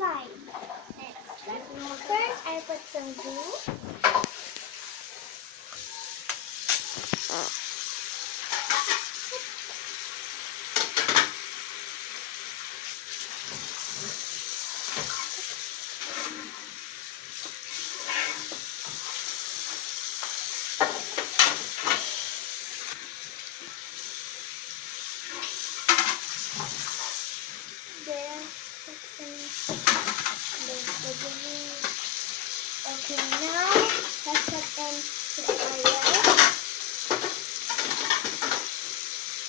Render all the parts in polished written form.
slide. Next, first I put some glue. Okay, now let's put in the oil.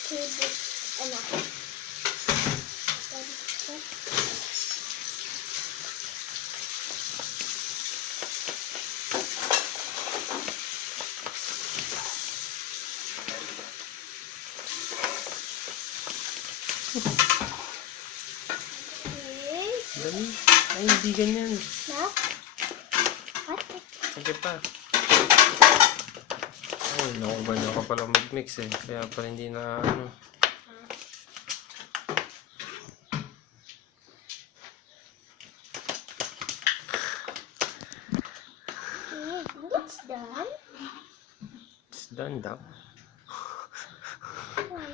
Okay, this enough. Dali. Ay, hindi ganyan. Now, what? Sige pa. Ay, naku, ganyan ka pala mag-mix eh. Kaya pala hindi na ano. Okay, it's done. It's done daw. Why?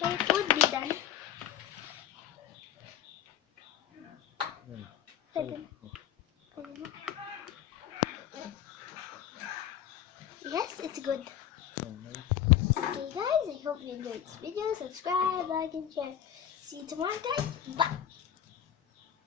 So it would be done. Yes, it's good. Okay guys, I hope you enjoyed this video. Subscribe, like, and share. See you tomorrow guys. Bye!